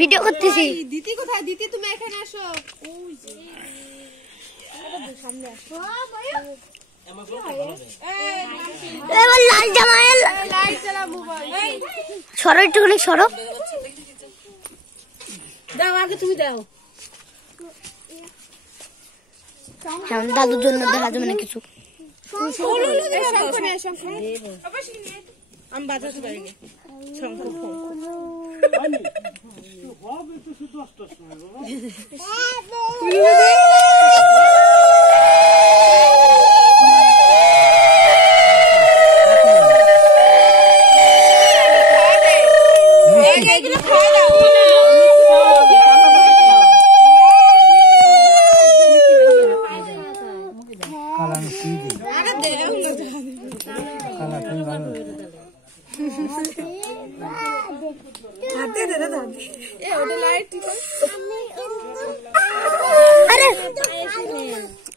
Video করতেছি। দিদি কোথায়? দিদি তুমি এখানে আসো। সামনে আসো। লাল জামা লাইট জ্বালা মোবাইল। সরো একটুখানি সরো। দাও আগে তুমি দাও। দাদুর জন্য দেখা যাবে না কিছু। আমি বাজাতে পারি না।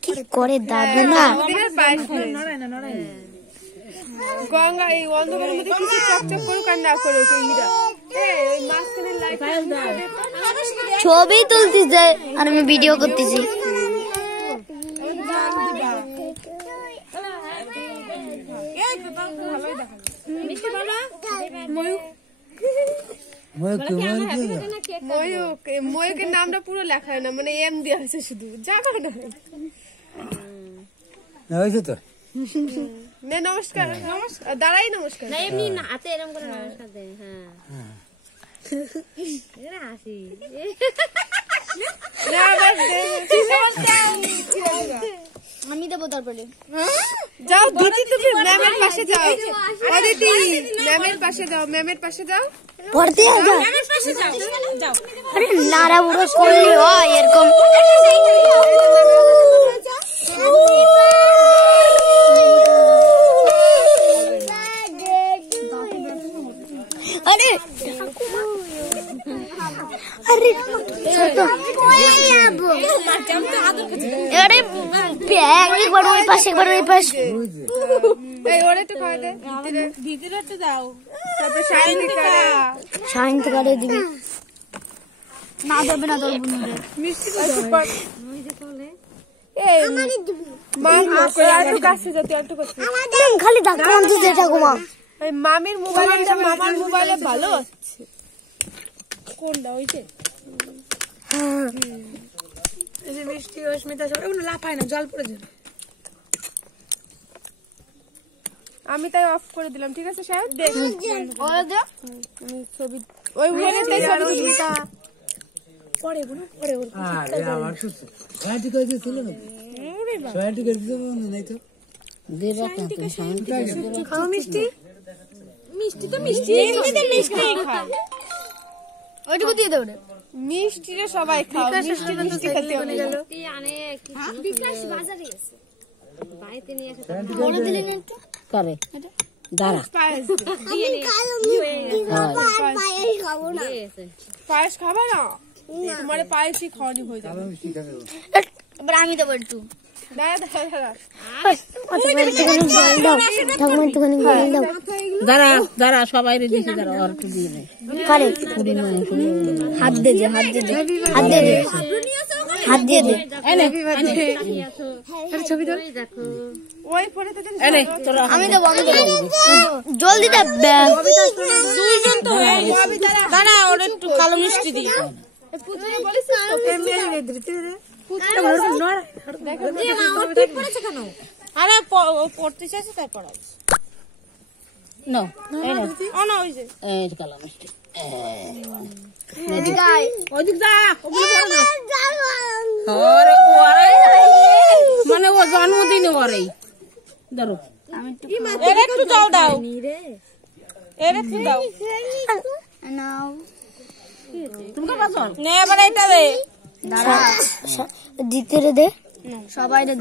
কি করে দাদু না গঙ্গা এই অন্ধকারের মধ্যে কিছু চকচক করুক আর না করুক ছবি তুলতেছে আর আমি ভিডিও করতেছি। ময়ূকের নামটা পুরো লেখা হয় না, মানে এম দেওয়া হয়েছে শুধু, জানো না? নমস্কার নমস্কার দাঁড়াই নমস্কার এমনি না হাতে এরকম করে নমস্কার দেয়। হ্যাঁ হাসি আমি দেবো তারপরে। যাও দিদি তুমি ম্যামের পাশে যাও। দিদি ম্যামের পাশে যাও, ম্যামের পাশে যাও। পড়তে যাও। আরে নারা বুড়ো করলে হয় এরকম। আরে আরে আরে একবার ওই পাশে একবার ওই পাশে। ওরা একটু খাওয়া দে, দিদির একটু দাও। তারপর শান্তি করে দিবি। না দেবে না তোর বোনের মিষ্টি খালি ধাক্কা মারতে থাকো মা। মামির মোবাইলটা মামার মোবাইলে ভালো হচ্ছে। কোনটা ওই যে মিষ্টি অস্মিতা সব এগুলো লাফায় না, জল পড়ে যাবে। আমি তাই অফ করে দিলাম, ঠিক আছে সাহেব? দেখ ছবি ওই পরে মিষ্টি মিষ্টি তো মিষ্টি ওইটুকু দিয়ে দেবো। মিষ্টিটা সবাই খাও, মিষ্টি খেতে হবে। বিকাশ বাজারে গেছে বাড়িতে নিয়ে আসে করে দাঁড়া পায়েস খাবে না? তোমার পায়েসই খাওয়ানি হয়ে যাবে। এবার আমি দেবো একটু। দাঁড়া দাঁড়া সবাই দিয়েছে, দাঁড়া আর একটু দিয়ে নেই। হাত দিয়ে দে, হাত দিয়ে দে, হাত দিয়ে দে, হাত দিয়ে দে। আমি দেবো, আমি দেবো, জলদি দে। দুইজন তো দাঁড়া, ওর একটু কালো মিষ্টি দিই। আরে পড়তে চাইছে তাই পড়াও। মানে ও জন্মদিনে ওরাই ধরো একটু দাও দাও, এর একটু দাও। নে এবার এটা দে, দিতে রে দে, সবাই দে।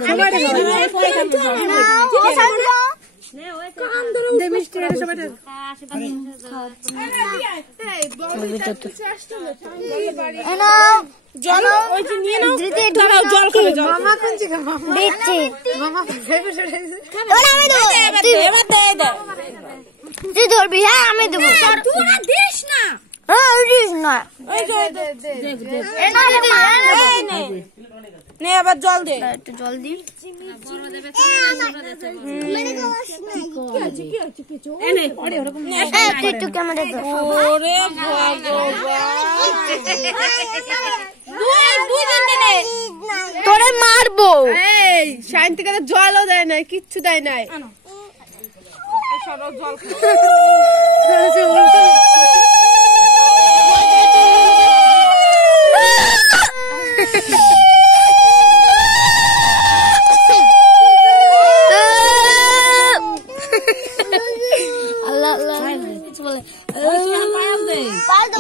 তুই ধরবি? হ্যাঁ আমি দেবো। দিস না না নে আবার জল দে, একটু জল দিই। তুই একটু ক্যামেরা দে। ওরে তোরে মারবো। এই শান্তিকে তো জলও দেয় নাই, কিচ্ছু দেয় নাই। জল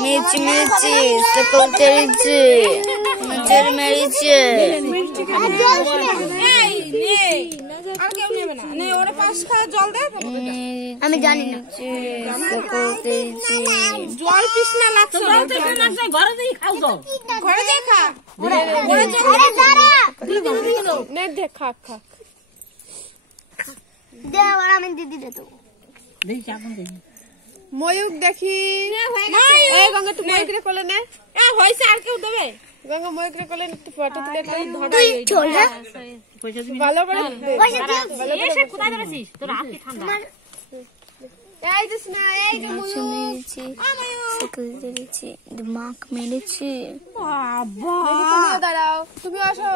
মির্চি মির্চি সকল তেরিছে নজর মেরেছে। আমি জানি না সকল তেরিছে। জল তৃষ্ণা লাগছে, ঘরে দিয়ে খাও তো। ঘরে দিয়ে খা, নে দে খা খা দে আবার আমি দিদি দে তো। দেখি এখন দেখি। ময়ূক দেখি। এই গঙ্গা তুই ময়ূকরে কোলে নে। হয়েছে, আর কেউ দেবে? গঙ্গা ময়ূকরে কোলে একটু ফটো তুলে তুই চল না। ভালো করে এই দিস না, এই যে সকল তেরিছে দিমাগ মেরেছে। বাবা, দাঁড়াও, তুমি আসো।